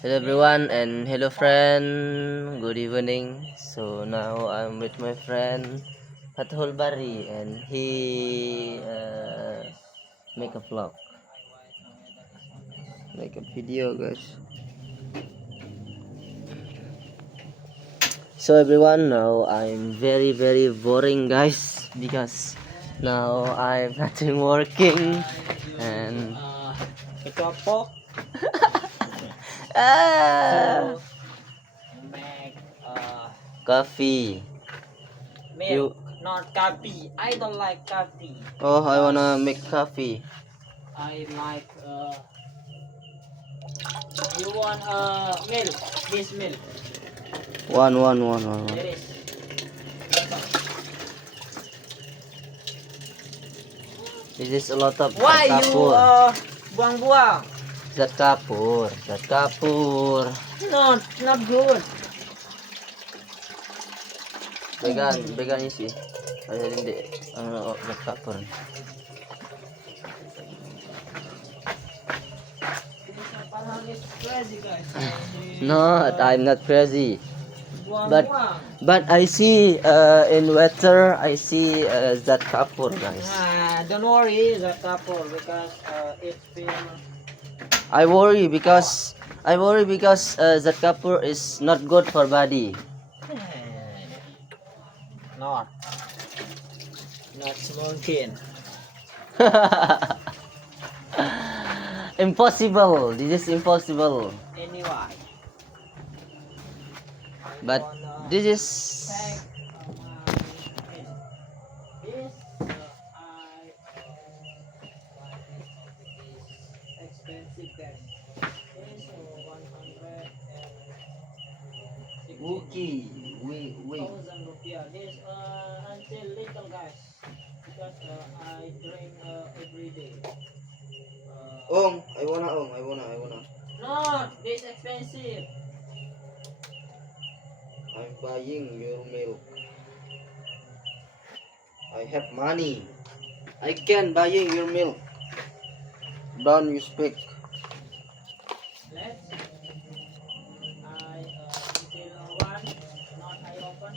Hello everyone and hello friend. Good evening. So now I'm with my friend Fathul Bari and he make a vlog, make a video, guys. So everyone, now I'm very boring, guys, because now I'm nothing working and Ketua Pok ah, make coffee. milk, not coffee. I don't like coffee. Oh, I wanna make coffee. I like you want milk. This milk. One. There is. This is a lot of Why you kapur. buang-buang? Zat kapur. Not good. Vegan isi. Ay hindi. Ano zat kapur. Parang is crazy guys. No, I'm not crazy. Buang-buang. But I see in weather I see zat kapur, guys. Don't worry that couple because it feel I worry because zat kapur is not good for body. not mungkin. Impossible. This is impossible. Anyway, But this is thank this I expensive guys. This 100 Wookie. thousand rupiah. This until little guys because I drink every day. I wanna. No, this expensive. I'm buying your milk. I have money. I can buying your milk. Don't you speak. Let's. I until one. Not I open.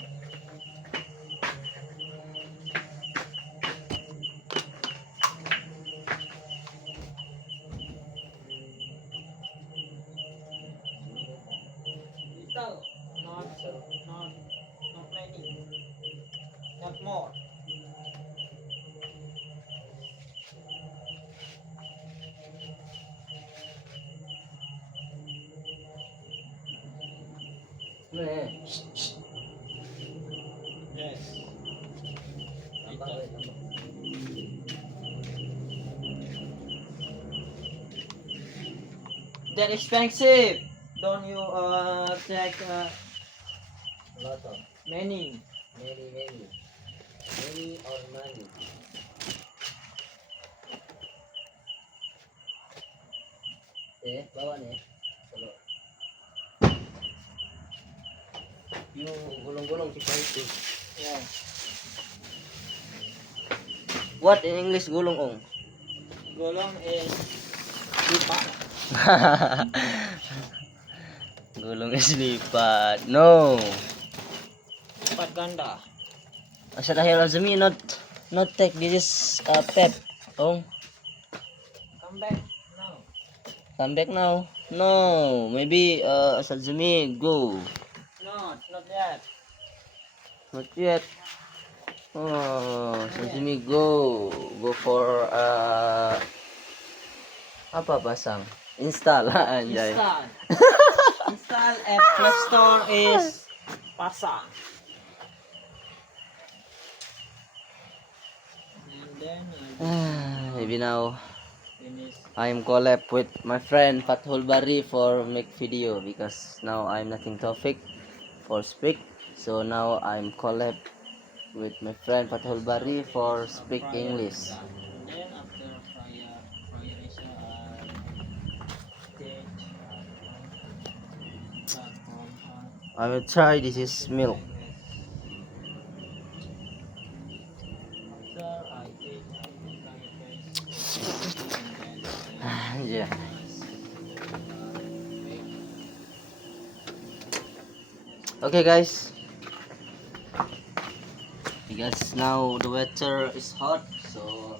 Little. Not many. Not more. Yes. That expensive. Don't you take Lot of many? many or money. Bawa nih. Kalau yung gulong-gulong kita itu. Yeah. What in English gulong ong? Golong is lipat. Gulong is lipat. No. Lipat ganda. Asa dahil Azumi not take this is pep. Ong, Come back now. come back now. No, maybe Azumi go. Not yet. Not yet. Oh, Azumi go. Go for apa pasang? Install anjay. Install. Install at Play Store is pasang. And then Maybe now finish. I'm collab with my friend Fathul Bari for make video because now I'm nothing topic for speak. So now I'm collab with my friend Fathul Bari for speak Prayer English. is done. And then after prayer is teach platform. I will try this is milk. After I teach Yeah. Okay, guys. Because now the weather is hot, so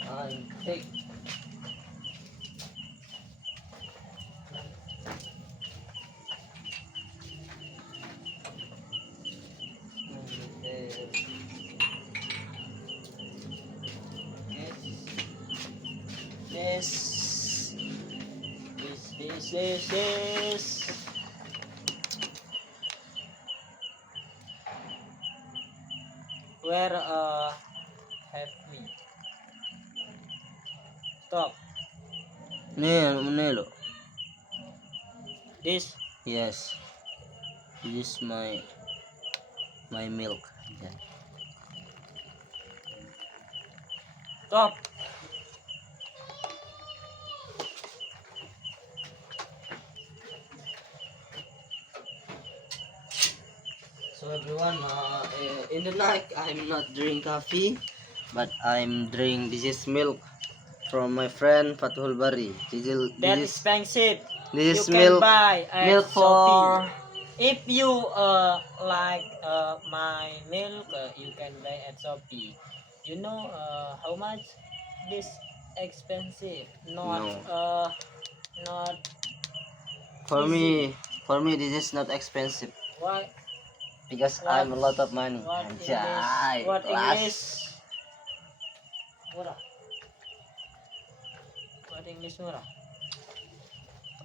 I take this, this. Where have me? Stop. Nelo. This. Yes, this is my milk. Yeah. Stop. So everyone, in the night I'm not drink coffee, but I'm drink this is milk from my friend Fathul Bari. That expensive. This You is can milk buy at milk Shopee. for If you like my milk, you can buy at Shopee. You know how much this expensive? Not no. not For easy. me this is not expensive What because what I'm a lot of money. what English? Anjay, What English? kelas. Murah. What English murah?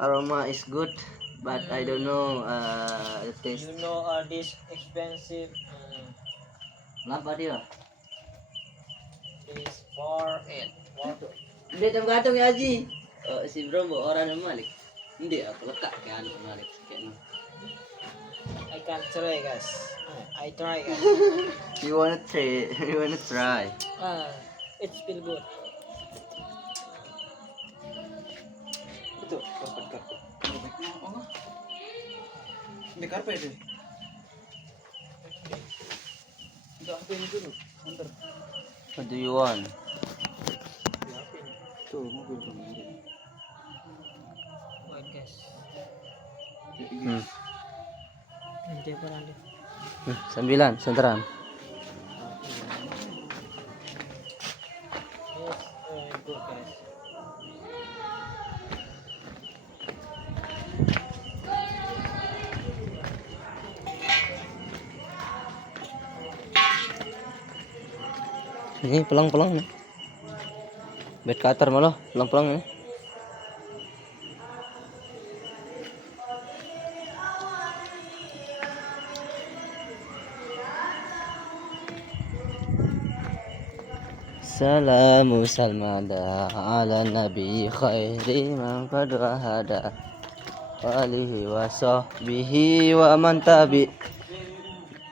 Aroma is good, but I don't know the taste. You know this expensive. Kenapa dia? This for it. What? Dia jam gantung ya Haji. Oh, si bro bawa orang yang Malik. Hindi aku letak kan Malik kayaknya. I can try, guys. I try, guys. You wanna try? You wanna try? It feel good. Betul, karpet. Karpetnya apa enggak? Ini karpet itu. Enggak apa ini dulu. Antar. What do you want? Tuh, mobil tuh. Wait, guys. Hmm. Nanti apa nanti? 9 senteran. Yes, good, guys. Ini pelang-pelang nih. Bed cutter malah pelang-pelang nih. Salamu salmada ala nabi khairi man qad wahada wa alihi wa sahbihi wa man tabi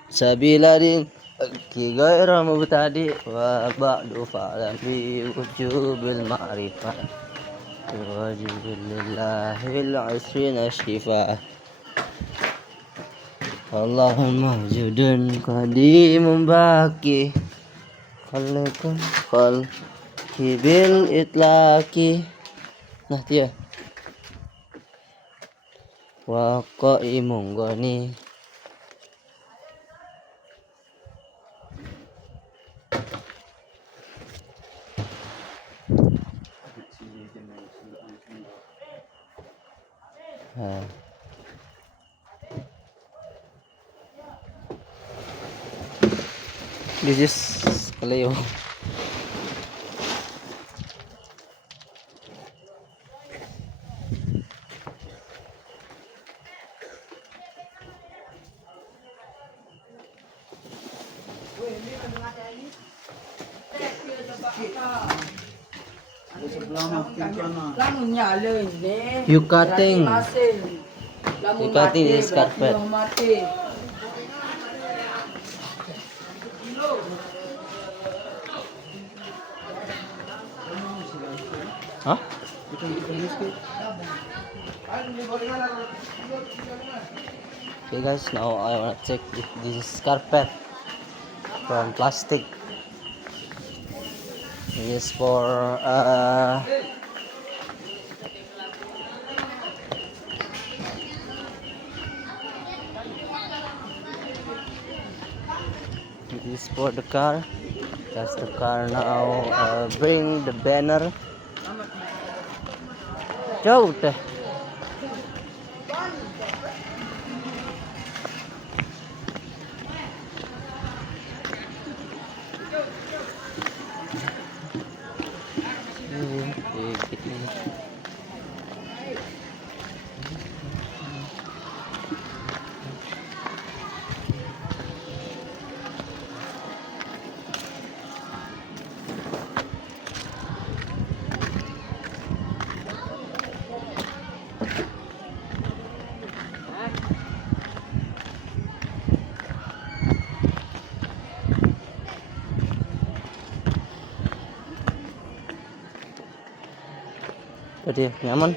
sabiladin ki gaira mubtadi wa ba'du fa'lam bi wujubil ma'rifah wajibil lillahi al-'asrina shifa Allahumma judun qadimun baki khalqan khalqi bil itlaqi nah dia wa qaimun gani this is Kaleo. Lamun nyalin nih. You cutting. Lamun You cutting mati, this carpet. berarti mati. Hah? Okay guys, now I wanna check if this is carpet from plastic. This is for This for the car. That's the car now. Bring the banner. Jauh teh. Tadi nyaman.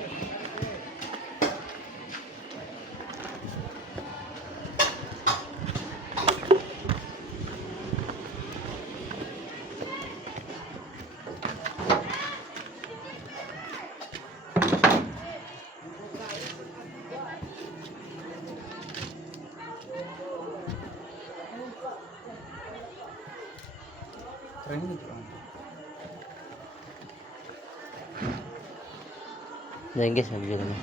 Keren nih. Jangan guys, ambil ini.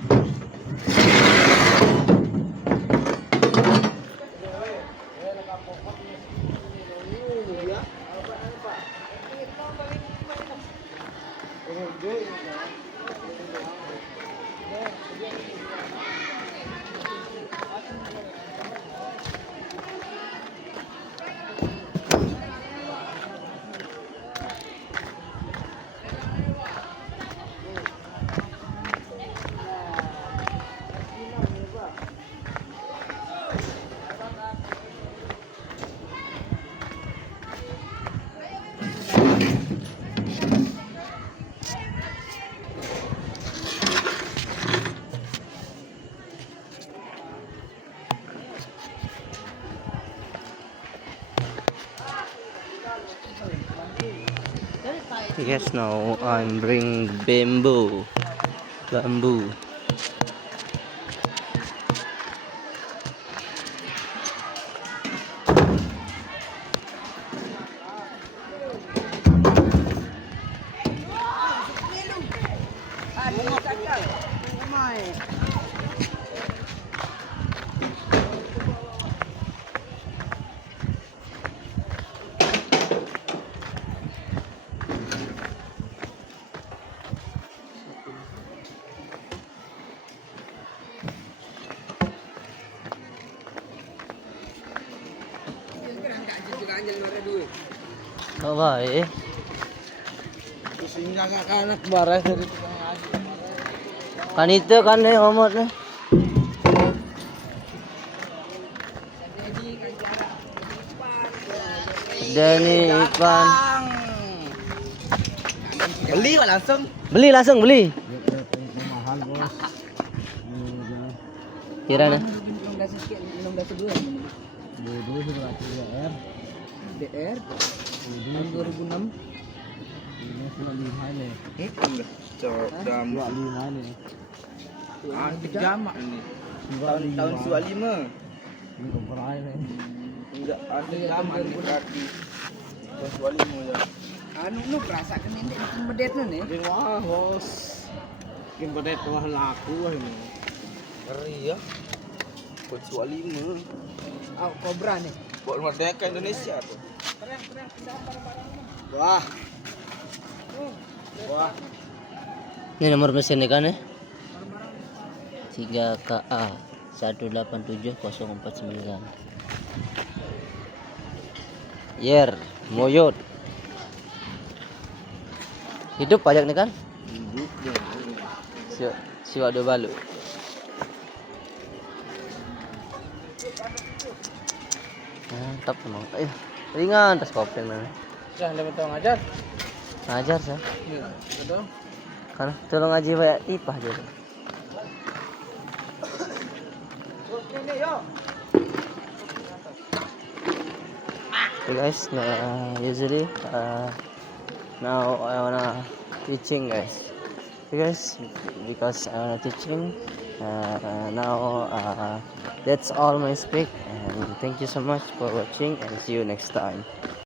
Yes, now I'm bring bamboo. Oh baik. Pusing kakak anak baras dari tukang ngaji. Kan itu kan nih ngomot nih. Dani Ipan. Beli kok langsung. Beli langsung beli. Mahal bos. Kira nih. Bodoh sih berarti DR. DR. Tahun 2006. Ini sudah 5 nih. Enggak. Jam 25 nih. Jamak ini. Tahun 25. Ini keperai nih. Enggak, ada jamak ini berarti. Tahun 25 ya. Anu nu perasa kan ini medet nih. Wah, bos. Kimbedet wah laku ini. Ngeri ya. Tahun 25. Oh, kobra nih. Buat merdeka Indonesia tuh. Wah. Wah. Ini nomor mesin nih kan ya? 3KA 187049. Yer, Moyot. Hidup pajak nih kan? Hidup ya. Siwa do balu. Mantap emang. Ringan tas kopeng mana. Sudah dapat tahu ngajar? Ngajar saya. Iya, betul. Kan tolong ngaji kayak IPA aja. Okay guys, usually now I wanna teaching guys. Okay guys, because I wanna teaching Now that's all my speak, and thank you so much for watching, and see you next time.